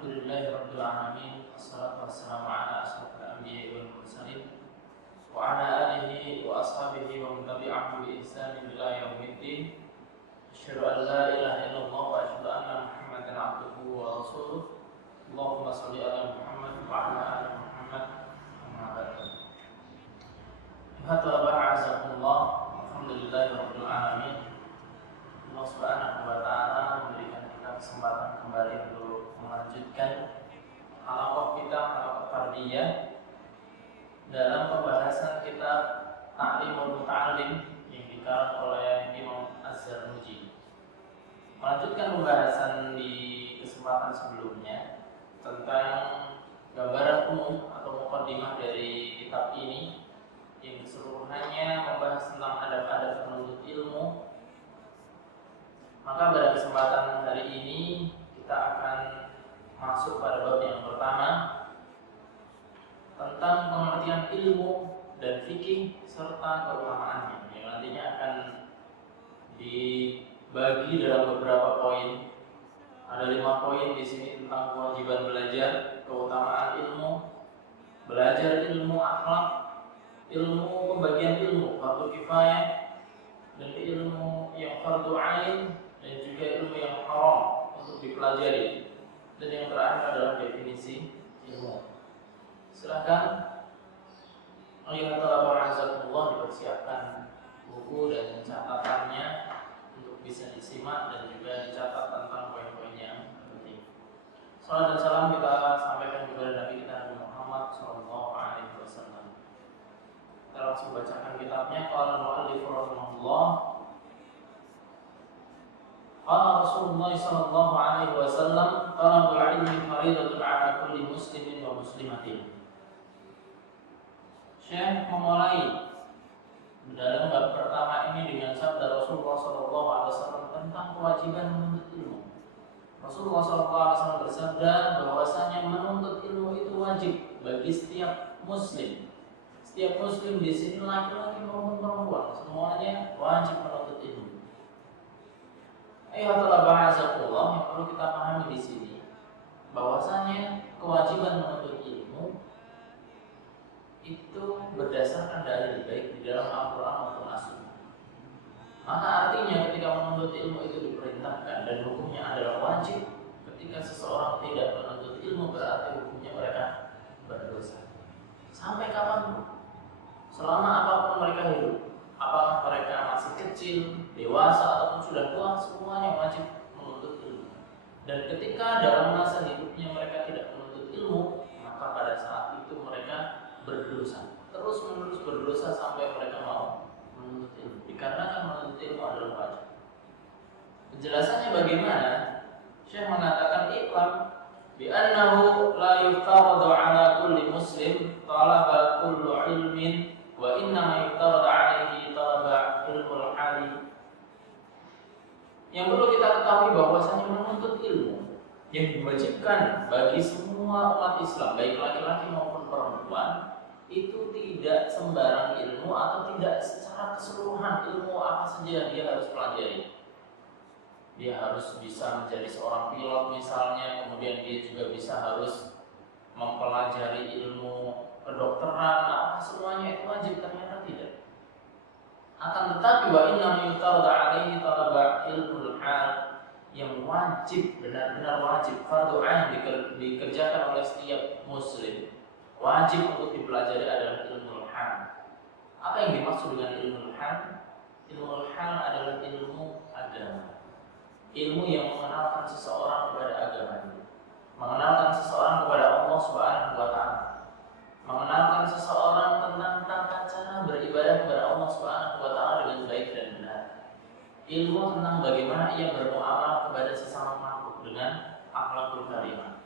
Alhamdulillahirabbil alamin, wassalatu wassalamu ala asyrofil anbiya'i wal mursalin wa ala alihi wa ashabihi wa man tabi'ahum bi ihsanin ila yaumiddin. Asyhadu an la ilaha illallah wa asyhadu anna Muhammadan abduhu wa rasuluh. Allahumma shalli ala Muhammad wa ala ali Muhammad. Amma ba'du. Alhamdulillah, alhamdulillahirabbil alamin. Allah Subhanahu wa taala memberikan kita kesempatan kembali untuk melanjutkan halaqah kita, halaqah fardhiyah dalam pembahasan kitab Ta'limul Muta'allim yang dikarang oleh Imam Az-Zarnuji. Melanjutkan pembahasan di kesempatan sebelumnya tentang gambaran umum atau muqaddimah dari kitab ini yang keseluruhannya membahas tentang adab-adab penuntut ilmu. Maka pada kesempatan hari ini kita akan masuk pada bab yang pertama tentang pengertian ilmu dan fikih serta keutamaannya, yang nantinya akan dibagi dalam beberapa poin. Ada 5 poin di sini tentang kewajiban belajar, keutamaan ilmu, belajar ilmu akhlak, ilmu pembagian ilmu fardu kifayah, dan ilmu yang fardu ain, dan juga ilmu yang haram untuk dipelajari. Dan yang terakhir adalah definisi ilmu. Silakan Allah dipersiapkan buku dan catatannya untuk bisa disimak dan juga dicatat tentang poin-poin yang penting. Salam dan salam kita sampaikan kepada Nabi kita Muhammad SAW. Kita langsung bacakan kitabnya. Qala al-mu'allif rahimahullah. Qala Rasulullah sallallahu alaihi wasallam, talabul ilmi fariidatun 'ala kulli muslimin wa muslimatin. Syekh memulai dalam bab pertama ini dengan sabda Rasulullah sallallahu alaihi wasallam tentang kewajiban menuntut ilmu. Rasulullah sallallahu alaihi wasallam bersabda bahwasanya menuntut ilmu itu wajib bagi setiap muslim. Setiap muslim di sini laki-laki maupun perempuan semuanya wajib menuntut ilmu. Ayatullah bahasakullah yang perlu kita pahami di sini bahwasanya kewajiban menuntut ilmu itu berdasarkan dalil baik di dalam Al-Quran maupun As-Sunnah. Maka artinya ketika menuntut ilmu itu diperintahkan dan hukumnya adalah wajib, ketika seseorang tidak menuntut ilmu berarti hukumnya mereka berdosa. Sampai kapan? Selama apapun mereka hidup. Apakah mereka masih kecil, dewasa, ataupun sudah tua, semuanya wajib menuntut ilmu. Dan ketika dalam masa hidupnya mereka tidak menuntut ilmu, maka pada saat itu mereka berdosa. Terus menerus berdosa sampai mereka mau menuntut ilmu. Dikarenakan menuntut ilmu adalah wajib. Penjelasannya bagaimana? Syekh mengatakan iklam bi'annahu la yuftaradu ala kulli muslim talaba kullu ilmin wa innama yuftaradu alaihi talaba ilmul hali. Yang perlu kita ketahui bahwasanya menuntut ilmu yang diwajibkan bagi semua umat Islam, baik laki-laki maupun perempuan, itu tidak sembarang ilmu atau tidak secara keseluruhan ilmu apa saja dia harus pelajari. Dia harus bisa menjadi seorang pilot misalnya, kemudian dia juga bisa harus mempelajari ilmu kedokteran, apa semuanya itu wajib, ternyata tidak. Akan tetapi wa inna yutaradu alaihi talaba ilmul hal, yang wajib, benar-benar wajib, fardu ain dikerjakan oleh setiap muslim, wajib untuk dipelajari adalah ilmul hal. Apa yang dimaksud dengan ilmul hal? Ilmul hal adalah ilmu agama, ilmu yang mengenalkan seseorang kepada agamanya, mengenalkan seseorang kepada Allah Subhanahu wa taala, mengenalkan seseorang tentang tata cara beribadah kepada Allah Subhanahu wa taala dengan baik dan benar. Ilmu tentang bagaimana ia bermuamalah kepada sesama makhluk dengan akhlakul karimah.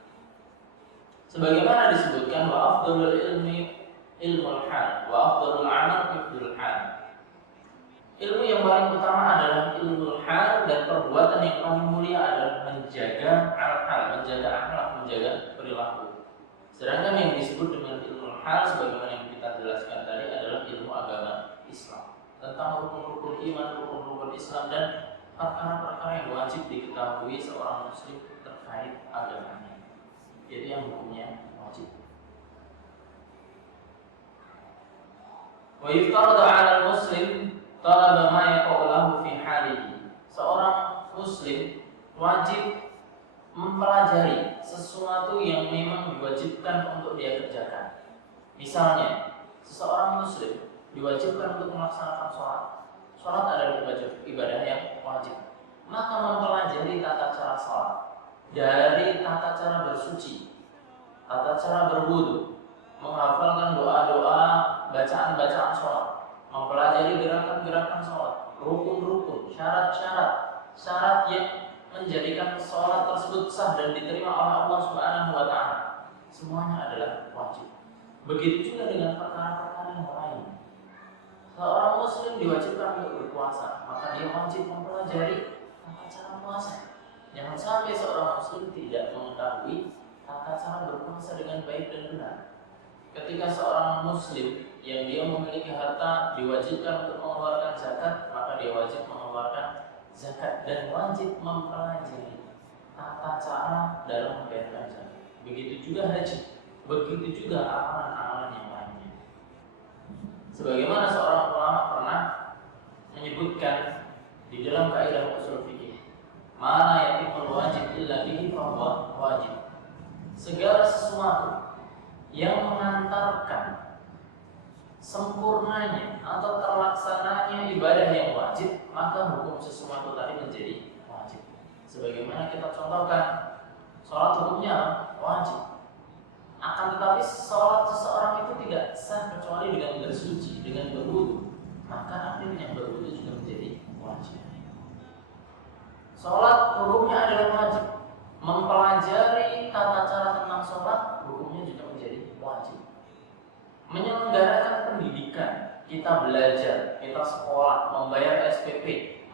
Sebagaimana disebutkan wa afdhalul ilmi ilmul hal wa afdhalul amal hifdzul hal. Ilmu yang paling utama adalah ilmul hal, dan perbuatan yang paling mulia adalah menjaga al-hal, menjaga akhlak, menjaga perilaku. Sedangkan yang disebut dengan ilmu hal sebagaimana yang kita jelaskan tadi adalah ilmu agama Islam, tentang rukun-rukun iman, rukun-rukun Islam, dan perkara-perkara yang wajib diketahui seorang muslim terkait agamanya. yang hukumnya wajib. Wa yuftaradu 'ala al-muslim talaba ma yaqa'u lahu fi halihi. Seorang muslim wajib mempelajari sesuatu yang memang diwajibkan untuk dia kerjakan. Misalnya, seseorang muslim diwajibkan untuk melaksanakan sholat. Sholat adalah ibadah yang wajib. Maka mempelajari tata cara sholat, dari tata cara bersuci, tata cara berwudu, menghafalkan doa-doa, bacaan-bacaan sholat, mempelajari gerakan-gerakan sholat, rukun-rukun, syarat yang menjadikan sholat tersebut sah dan diterima oleh Allah Subhanahu wa Ta'ala. Semuanya adalah wajib. Begitu juga dengan perkara-perkara yang lain. Seorang muslim diwajibkan untuk berpuasa, maka dia wajib mempelajari tata cara puasa. Jangan sampai seorang muslim tidak mengetahui tata cara berpuasa dengan baik dan benar. Ketika seorang muslim yang dia memiliki harta diwajibkan untuk mengeluarkan zakat, maka dia wajib mengeluarkan zakat dan wajib mempelajari tata cara dalam membayarkan zakat. Begitu juga haji, begitu juga amalan-amalan yang lainnya. Sebagaimana seorang ulama pernah menyebutkan di dalam kaidah usul fikih, "Ma yatimul wajib illa bihi fahuwa wajib." Segala sesuatu yang mengantarkan sempurnanya atau terlaksananya ibadah yang wajib, maka hukum sesuatu tadi menjadi wajib. Sebagaimana kita contohkan, sholat hukumnya wajib. Akan tetapi sholat seseorang itu tidak sah kecuali dengan bersuci, dengan berwudu. Maka akhirnya berwudu juga menjadi wajib. Sholat hukumnya adalah wajib. Mempelajari tata cara tentang sholat hukumnya juga menjadi wajib. Menyelenggarakan pendidikan, kita belajar, kita sekolah, membayar SPP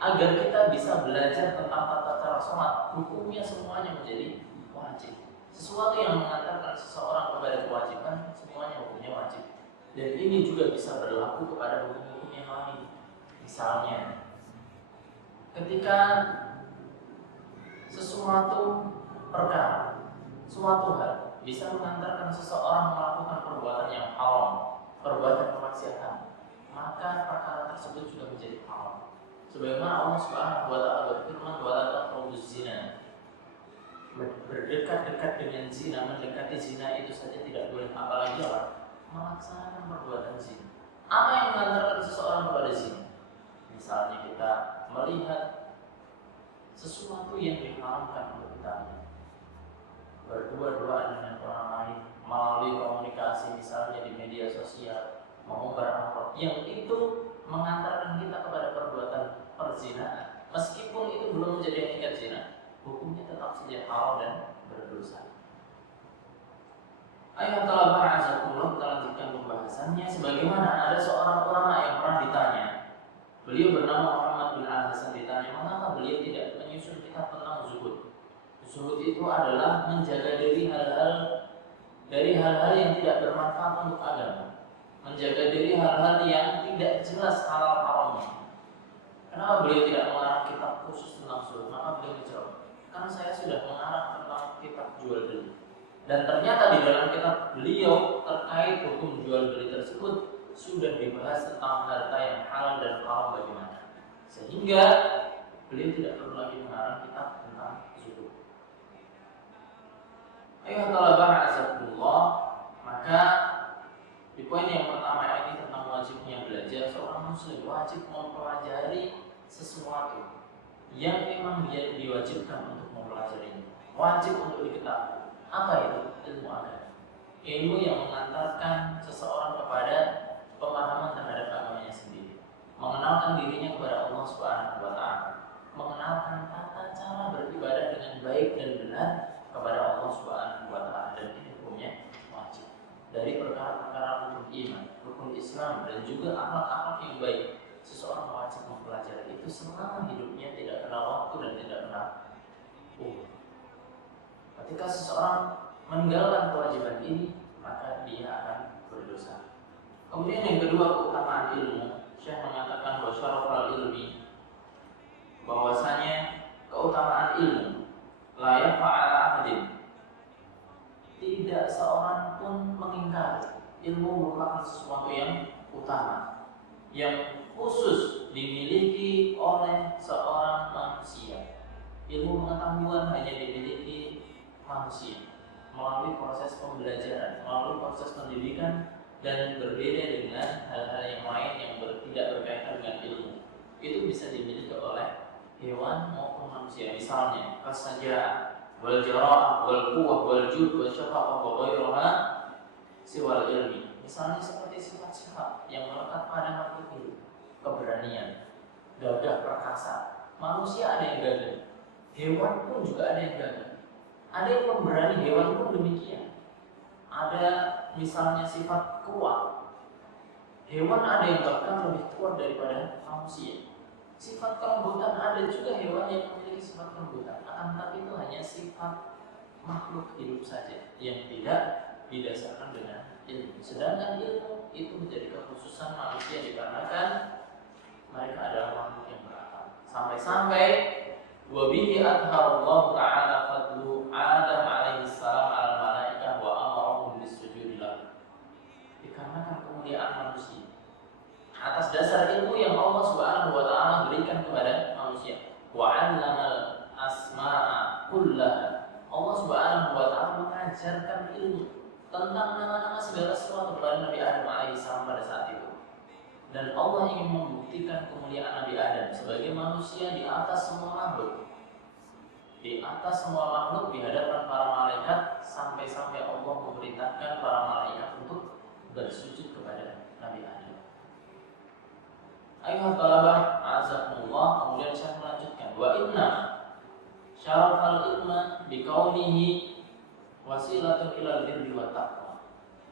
agar kita bisa belajar tentang tata cara sholat, hukumnya semuanya menjadi wajib. Sesuatu yang mengantarkan seseorang kepada kewajiban, semuanya hukumnya wajib. Dan ini juga bisa berlaku kepada hukum-hukum yang lain. Misalnya, ketika sesuatu perkara, suatu hal bisa mengantarkan seseorang melakukan perbuatan yang haram, perbuatan kemaksiatan, maka perkara tersebut juga menjadi haram. Sebagaimana Allah Subhanahu wa Ta'ala berfirman, "Wala taqrabuz zina." Berdekat-dekat dengan zina, mendekati zina itu saja tidak boleh, apalagi melaksanakan perbuatan zina. Apa yang mengantarkan seseorang kepada zina? Misalnya kita melihat sesuatu yang diharamkan untuk kita lihat, berdua-duaan dengan orang lain melalui komunikasi, misalnya di media sosial, mengumbar aurat, yang itu mengantarkan kita kepada perbuatan perzinaan. Meskipun itu belum menjadi hakikat zina, hukumnya tetap saja haram dan berdosa. Ayat talabah azakumullah, kita lanjutkan pembahasannya. Sebagaimana ada seorang ulama yang pernah ditanya, beliau bernama Muhammad bin Al-Hasan, ditanya mengapa beliau tidak menyusun kitab tentang zuhud. Zuhud itu adalah menjaga diri dari hal-hal yang tidak bermanfaat untuk agama, menjaga diri hal-hal yang tidak jelas halal haramnya. Kenapa beliau tidak mengarang kitab khusus tentang zuhud? Maka beliau menjawab, karena saya sudah mengarang tentang kitab jual beli, dan ternyata di dalam kitab beliau terkait hukum jual beli tersebut sudah dibahas tentang harta yang halal dan haram bagaimana, sehingga beliau tidak perlu lagi mengarang kitab tentang zuhud. Ayuh talabah azakumullah, maka di poin yang pertama ini tentang wajibnya belajar, seorang muslim wajib mempelajari sesuatu yang memang dia diwajibkan untuk mempelajarinya, wajib untuk diketahui. Apa itu? Ilmu agama, ilmu yang mengantarkan seseorang kepada pemahaman terhadap agamanya sendiri, mengenalkan dirinya kepada Allah Subhanahu wa Ta'ala, mengenalkan tata cara beribadah dengan baik dan benar kepada Allah Subhanahu wa Ta'ala, dan ini hukumnya wajib. Dari perkara-perkara rukun iman, rukun Islam, dan juga akhlak-akhlak yang baik, seseorang wajib mempelajari itu selama hidupnya, tidak kenal waktu dan tidak kenal umur. Ketika seseorang meninggalkan kewajiban ini, maka dia akan berdosa. Kemudian yang kedua, keutamaan ilmu. Syekh mengatakan bahwa syarafal ilmi, bahwasanya keutamaan ilmu la yafa ala ahadin tidak seorang pun mengingkari ilmu merupakan sesuatu yang utama, yang khusus dimiliki oleh seorang manusia. Ilmu pengetahuan hanya dimiliki manusia melalui proses pembelajaran, melalui proses pendidikan, dan berbeda dengan hal-hal yang lain yang tidak berkaitan dengan ilmu. Itu bisa dimiliki oleh hewan maupun manusia. Misalnya kesajaan, wal jara'ah, wal quwwah, wal jud, wal syafaqah, wa ghairuha siwal ilmi. Misalnya seperti sifat-sifat yang melekat pada makhluk hidup, keberanian, gagah perkasa. Manusia ada yang gagah, hewan pun juga ada yang gagah. Ada yang pemberani, hewan pun demikian. Ada misalnya sifat kuat, hewan ada yang bahkan lebih kuat daripada manusia. Sifat kelembutan ada juga hewan yang memiliki sifat kelembutan, akan tetapi itu hanya sifat makhluk hidup saja yang tidak didasarkan dengan ilmu. Sedangkan ilmu itu menjadi kekhususan manusia dikarenakan mereka adalah makhluk yang berakal. Sampai-sampai wabihi adharallahu ta'ala fadlu Adam alaihi salam al malaikah wa amarahum bisujudi lahu. Dikarenakan kemuliaan manusia atas dasar ilmu yang Allah Subhanahu wa taala berikan kepada manusia. Wa 'allamal asma'a kullaha. Allah Subhanahu wa taala mengajarkan ilmu tentang nama-nama segala sesuatu kepada Nabi Adam alaihissalam pada saat itu. Dan Allah ingin membuktikan kemuliaan Nabi Adam sebagai manusia di atas semua makhluk. Di atas semua makhluk di hadapan para malaikat, sampai-sampai Allah memerintahkan para malaikat untuk bersujud kepada Nabi Adam. Ayuhat talabah azakumullah. Kemudian saya melanjutkan, wa inna syarafal ilma bikaunihi wasilatun ilal birri wa taqwa.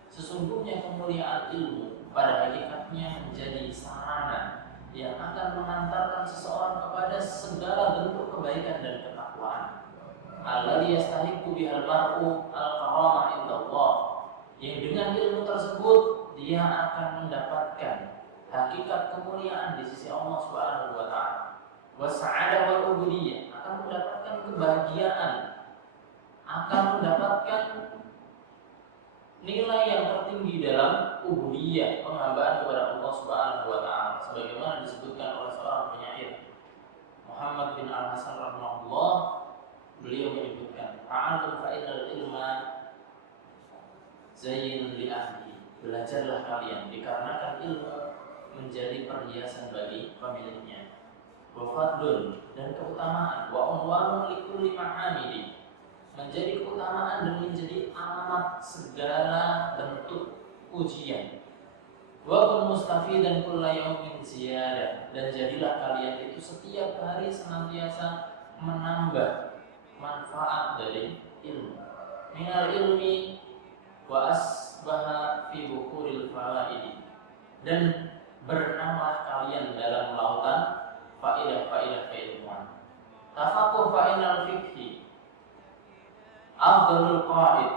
Sesungguhnya kemuliaan ilmu pada hakikatnya menjadi sarana yang akan mengantarkan seseorang kepada segala bentuk kebaikan dan ketakwaan. Alladzi yastahiqqu bihal mar'u al-karamah indallah. Yang dengan ilmu tersebut dia akan mendapatkan hakikat kemuliaan di sisi Allah Subhanahu wa taala. Wa sa'adah wal ubudiyah, akan mendapatkan kebahagiaan, akan mendapatkan nilai yang tertinggi dalam ubudiyah, penghambaan kepada Allah Subhanahu wa taala, sebagaimana disebutkan oleh seorang penyair Muhammad bin Al-Hasan rahimahullah. Beliau menyebutkan, ta'allum fa innal ilma zayyinun li ahli. Belajarlah kalian dikarenakan ilmu menjadi perhiasan bagi pemiliknya. Wa fadlun, dan keutamaan, wa unwanun likulli mahamidi, menjadi keutamaan dan menjadi alamat segala bentuk pujian. Wa kun mustafidan kulla yaumin ziyadah, dan jadilah kalian itu setiap hari senantiasa menambah manfaat dari ilmu. Minal ilmi wa asbaha fi bukuril fawaidi, dan berenanglah kalian dalam lautan faidah-faidah keilmuan. Tafaqquh fa'inal fikhi afdalul qaid.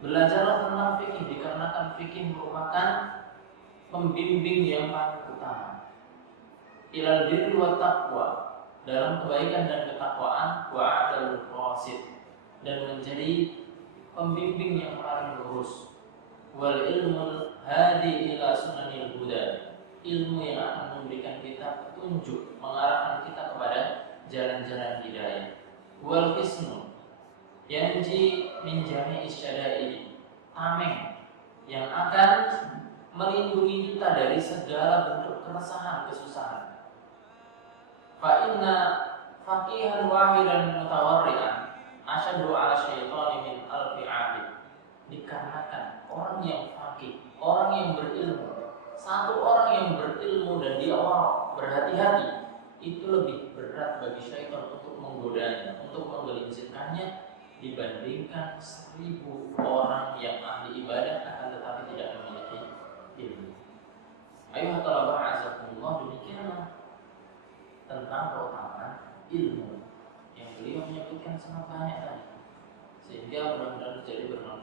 Belajarlah tentang fikih dikarenakan fikih merupakan pembimbing yang paling utama. Ilal birri wa taqwa, dalam kebaikan dan ketakwaan, wa adalul qasid, dan menjadi pembimbing yang paling lurus. Wal ilmul hadi ila sunanil huda, ilmu yang akan memberikan kita petunjuk, mengarahkan kita kepada jalan-jalan hidayah. Wal hisnu yanji min jami'i syada'i, tameng yang akan melindungi kita dari segala bentuk keresahan, kesusahan. Fa inna faqihan wahidan mutawarri'an asyaddu 'ala syaitani min alfi 'abid. Dikarenakan orang yang faqih, orang yang berilmu, satu orang yang berilmu dan dia orang berhati-hati, itu lebih berat bagi syaitan untuk menggodanya, untuk menggelincirkannya, dibandingkan 1000 orang yang ahli ibadah akan tetapi tidak memiliki ilmu. Ayuhat talabah azakumullah, demikianlah tentang keutamaan ilmu yang beliau menyebutkan sangat banyak tadi, sehingga mudah-mudahan menjadi bermanfaat